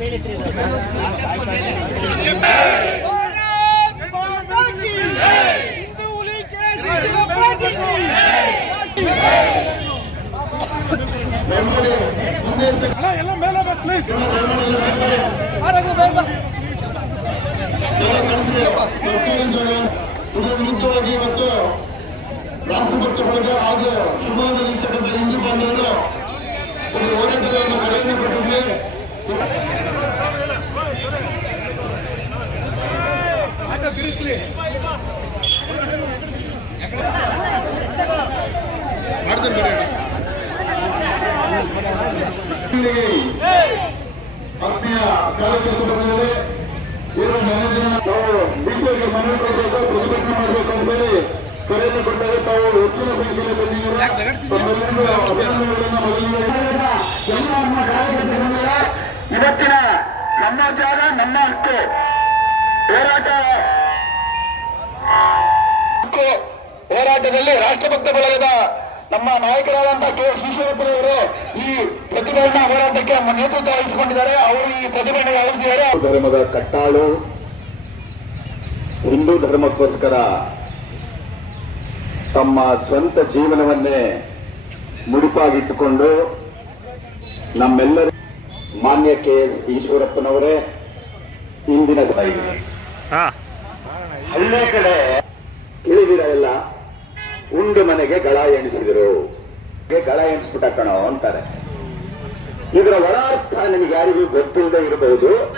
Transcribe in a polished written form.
ಎಲ್ಲ ಮೇಲೆ ಪ್ಲೀಸ್ ವಿರುದ್ಧವಾಗಿ ಇವತ್ತು ರಾಷ್ಟ್ರಪತಿ ಬಳಗ ಹಾಗೂ ಶಿವಮೊಗ್ಗದಲ್ಲಿರ್ತಕ್ಕಂಥ ಹಿಂದೂ ಬಾಂಧವರು ಒಂದು ಹೋರಾಟವನ್ನು ಕರೆಯನ್ನು ಕೊಟ್ಟಿದ್ವಿ. ಆತ್ಮೀಯ ಕಾರ್ಯಕರ್ತರು ಬಂದಿದ್ದಾರೆ. ಏನು ಮನೆ ದಿನ ನಾವು ಬಿಜೆಪಿಗೆ ಮನೆ ಕೊಡಬೇಕು, ಪ್ರತಿಭಟನೆ ಮಾಡಬೇಕು ಅಂತ ಹೇಳಿ ಕರೆಯನ್ನು ಕೊಟ್ಟರೆ ತಾವು ಹೆಚ್ಚಿನ ಸಂಖ್ಯೆಯಲ್ಲಿ ಬಂದಿದ್ದೀರಾ. ಇವತ್ತಿನ ನಮ್ಮ ಜಾಗ ನಮ್ಮ ಹಕ್ಕು ಹೋರಾಟದಲ್ಲಿ ರಾಷ್ಟ್ರಭಕ್ತ ಬಳಗದ ನಮ್ಮ ನಾಯಕರಾದಂತಹ ಕೆ ಎಸ್ ಈಶ್ವರಪ್ಪನವರು ಈ ಪ್ರತಿಭಟನಾ ಹೋರಾಟಕ್ಕೆ ನೇತೃತ್ವ ವಹಿಸಿಕೊಂಡಿದ್ದಾರೆ. ಅವರು ಈ ಪ್ರತಿಭಟನೆಗೆ ಆಗಮಿಸಿದ್ದಾರೆ. ಧರ್ಮದ ಕಟ್ಟಾಳು ಹಿಂದೂ ಧರ್ಮಕ್ಕೋಸ್ಕರ ತಮ್ಮ ಸ್ವಂತ ಜೀವನವನ್ನೇ ಮುಡಿಪಾಗಿಟ್ಟುಕೊಂಡು ನಮ್ಮೆಲ್ಲರ ಮಾನ್ಯ ಕೆ ಎಸ್ ಈಶ್ವರಪ್ಪನವರೇ ಇಂದಿನ ಹಳ್ಳಿ ಕಡೆ ಕೇಳಿದಿರ ಎಲ್ಲ ಉಂಡು ಮನೆಗೆ ಗಳ ಎಣಿಸಿದರು, ಗಳ ಎಣಿಸ್ಬಿಟ್ಟ ಕಣೋ ಅಂತಾರೆ. ಇದರ ಒಳ ಅರ್ಥ ನಿಮಗೆ ಯಾರಿಗೂ ಗೊತ್ತಿಲ್ಲದೆ ಇರಬಹುದು.